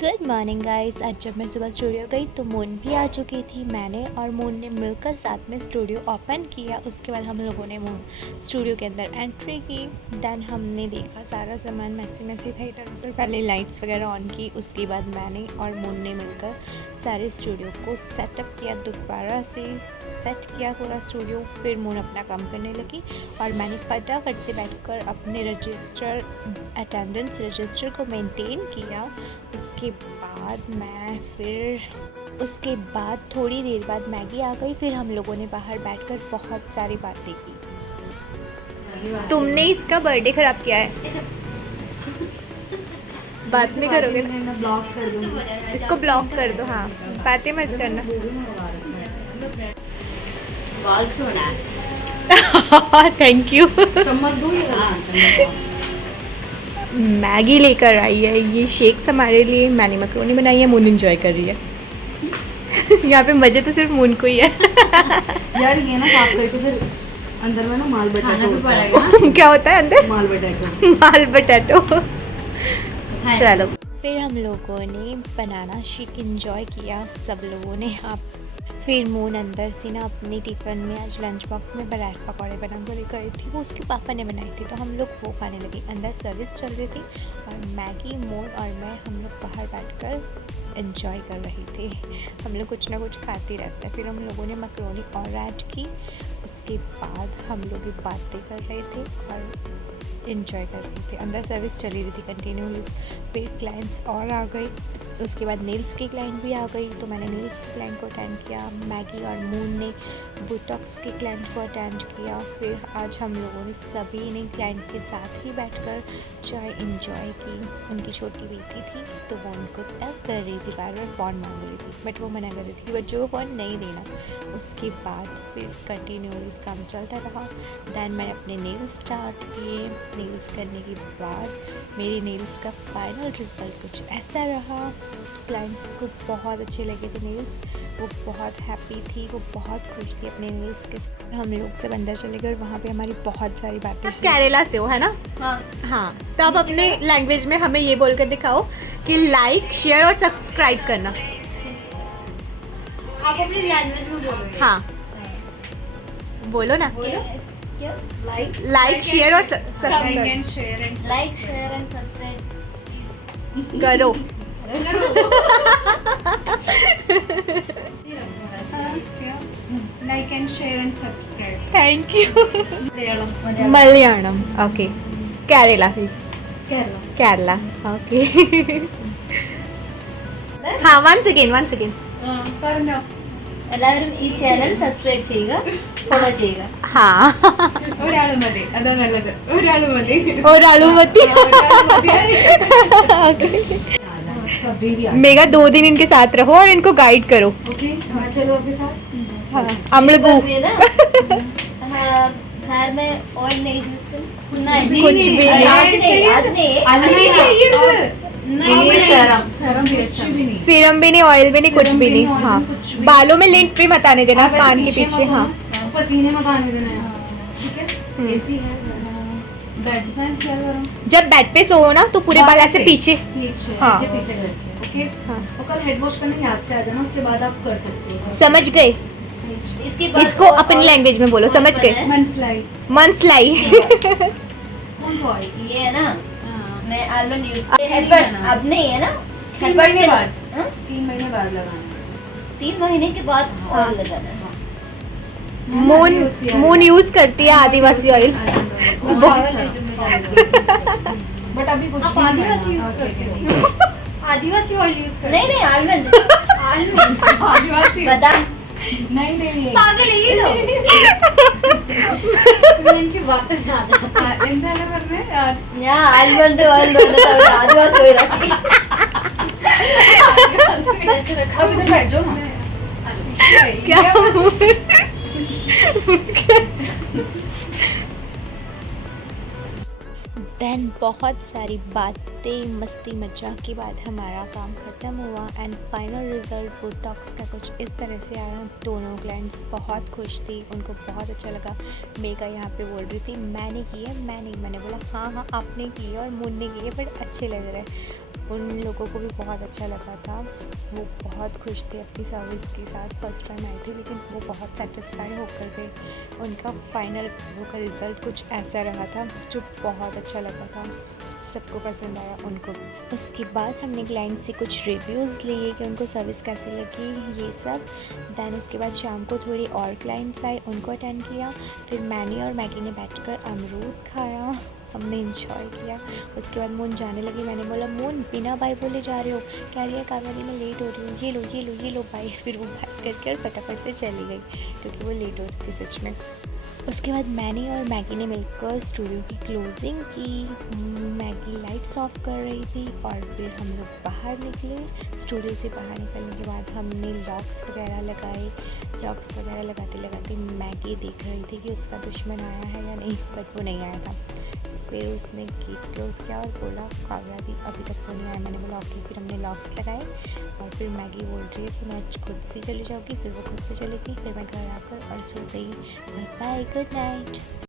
Good morning guys. आज जब मैं सुबह स्टूडियो गई तो मून भी आ चुकी थी। मैंने और मून ने मिलकर साथ में स्टूडियो ओपन किया। उसके बाद हम लोगों ने मून स्टूडियो के अंदर एंट्री की। देन हमने देखा सारा सामान मैसी था इधर उधर। पहले लाइट्स वगैरह ऑन की, उसके बाद मैंने और मून ने मिलकर सारे स्टूडियो को सेटअप किया, दोबारा से सेट किया पूरा स्टूडियो। फिर मून अपना काम करने लगी और मैंने फटाफट से बैठकर अपने अटेंडेंस रजिस्टर को मेंटेन किया। उसके बाद थोड़ी देर बाद मैगी आ गई। फिर हम लोगों ने बाहर बैठकर बहुत सारी बातें की। तुमने इसका बर्थडे खराब किया है। बात नहीं करोगे ना? ब्लॉक कर दूँ इसको ब्लॉक कर दो। हाँ, बातें मत करना। बाल्स होना है। Thank you. चम्मच दूँ? मैगी लेकर आई है, ये शेक्स हमारे लिए। मैंने मैक्रोनी बनाई है, मून एंजॉय कर रही है। यहाँ पे मजे तो सिर्फ मून को ही है। यार ये ना साफ करके फिर अंदर में ना माल बटाटो भी पड़ेगा ना। क्या होता है अंदर? माल बटाटो। माल बटाटो। चलो, फिर हम लोगों ने बनाना शेक एंजॉय किया सब लोगों ने। आप फिर मून अंदर से ना अपनी टिफ़िन में आज लंच बॉक्स में ब्रेड पकौड़े बना कर लेकर आई थी। वो उसके पापा ने बनाई थी तो हम लोग वो खाने लगे। अंदर सर्विस चल रही थी और मैगी, मून और मैं हम लोग बाहर बैठकर एंजॉय कर रहे थे। हम लोग कुछ ना कुछ खाते रहते हैं। फिर हम लोगों ने मैक्रोनी और ऐड की। उसके बाद हम लोग बातें कर रहे थे और एंजॉय कर रहे थे। अंदर सर्विस चली रही थी कंटिन्यूअसली। फिर क्लाइंट्स और आ गए। उसके बाद नेल्स की क्लाइंट भी आ गई तो मैंने नेल्स की क्लाइंट को अटेंड किया। मैगी और मून ने बोटॉक्स के क्लाइंट को अटेंड किया। फिर आज हम लोगों ने सभी ने क्लाइंट के साथ ही बैठकर चाय एंजॉय की। उनकी छोटी बेटी थी तो वो उनको तंग कर रही थी, बार बार फ़ोन मांग रही थी, बट वो मना कर रही थी बच्चों को फ़ोन नहीं देना। उसके बाद फिर कंटिन्यूअस काम चलता रहा। दैन मैंने अपने नेल्स स्टार्ट किए। नेल्स करने के बाद मेरी नेल्स का फाइनल रिजल्ट कुछ ऐसा रहा। क्लाइंट्स को बहुत अच्छे लगे थे नेल्स। वो बहुत हैप्पी थी, वो बहुत खुश थी अपने नेल्स के साथ। हम लोग सब अंदर चले गए और वहाँ पे हमारी बहुत सारी बातें। केरला से हो, है ना? हाँ। तो आप अपने लैंग्वेज में हमें ये बोलकर दिखाओ कि लाइक, शेयर और सब्सक्राइब करना। आप अपनी लैंग्वेज में बोलो। हाँ, बोलो ना। लाइक, शेयर और सब्सक्राइब करो। Like and share and subscribe. Thank you. Malayalam. Okay. Kerala. Okay. हाँ, once again. പറഞ്ഞോ. എല്ലാവരും ഈ ചാനൽ സബ്സ്ക്രൈബ് ചെയ്യുക, ഫോളോ ചെയ്യുക. हाँ, ഒരാൾ മതി, അതാ നല്ലത്. ഒരാൾ മതി. मेगा 2 दिन इनके साथ रहो और इनको गाइड करो। ओके, हाँ चलो अभी साथ. हाँ, अमलबू। हाँ, घर में ऑयल नहीं यूज करें. कुछ भी आज नहीं. सीरम भी नहीं, ऑयल भी नहीं, कुछ भी नहीं। हाँ, बालों में लिंट भी मत आने देना, कान के पीछे। हाँ, पसीने मत आने देना. ठीक है. एसी है. बेड में क्या करूं? जब बेड पे सो ना तो पूरे बाल ऐसे पीछे। हाँ, पीछे करके. ओके. हाँ, तो कल हेड वॉश करने याद से आ जाना, उसके बाद आप कर सकते हो. समझ गए? इसको अपनी लैंग्वेज में बोलो। समझ गए? मनसलाई। कौन सा ऑयल? ये है ना. मैं आलमंड यूज हेड वॉश अब नहीं है ना. 3 महीने बाद. 3 महीने बाद लगाना. 3 महीने के बाद ऑयल लगाना. मून यूज करती है आदिवासी ऑयल। बट अभी कुछ आप आदिवासी यूज करते हो. आदिवासी ऑयल यूज करते. नहीं आलमंड आदिवासी बादाम. नहीं पागल है ये लोग. इनकी बातें ना आ इंसान करने या आलमंड ऑयल दोनों आदिवासी ऑयल रखी. अब इधर बैठ जाओ ना. आ जाओ. क्या देन बहुत सारी बातें, मस्ती मजाक के बाद हमारा काम ख़त्म हुआ एंड फाइनल रिज़ल्ट बोटॉक्स का कुछ इस तरह से आया। दोनों क्लाइंट्स बहुत खुश थी, उनको बहुत अच्छा लगा। मेगा यहाँ पे बोल रही थी मैंने की है, मैंने बोला हाँ आपने की है और मून ने की है, बट अच्छे लग रहे हैं। उन लोगों को भी बहुत अच्छा लगा था। वो बहुत खुश थे अपनी सर्विस के साथ। फर्स्ट टाइम आए थे लेकिन वो बहुत सेटिस्फाई होकर गए। उनका फाइनल वो का रिज़ल्ट कुछ ऐसा रहा था जो बहुत अच्छा लगा था, सबको पसंद आया उनको। उसके बाद हमने क्लाइंट से कुछ रिव्यूज़ लिए कि उनको सर्विस कैसी लगी ये सब। दैन उसके बाद शाम को थोड़ी और क्लाइंट्स आए, उनको अटेंड किया। फिर मैंने और मैगी ने बैठकर अमरूद खाया, हमने इंजॉय किया। उसके बाद मून जाने लगी। मैंने बोला मून बिना बाय बोले जा रहे हो? कह रही है काव्या दी मैं लेट हो रही हूँ, ये लो ये लो ये लो बाय। फिर वो बाय करके और फटाफट से चली गई क्योंकि वो लेट हो रही थी सच में। उसके बाद मैंने और मैगी ने मिलकर स्टूडियो की क्लोजिंग की। मैगी लाइट्स ऑफ कर रही थी और फिर हम लोग बाहर निकले। स्टूडियो से बाहर निकलने के बाद हमने लॉक्स वगैरह लगाए। लॉक्स वगैरह लगाते लगाते मैगी देख रही थी कि उसका दुश्मन आया है या नहीं, बट वो नहीं आया था। फिर उसने गेट क्लोज़ किया और बोला काव्या दी अभी तक वो नहीं आया। मैंने बोला ओके। फिर हमने लॉक्स लगाए और फिर मैगी बोल रही है कि मैं खुद से चली जाऊँगी। फिर वो खुद से चली गई। फिर मैं घर आकर और सो गई। Bye, good night.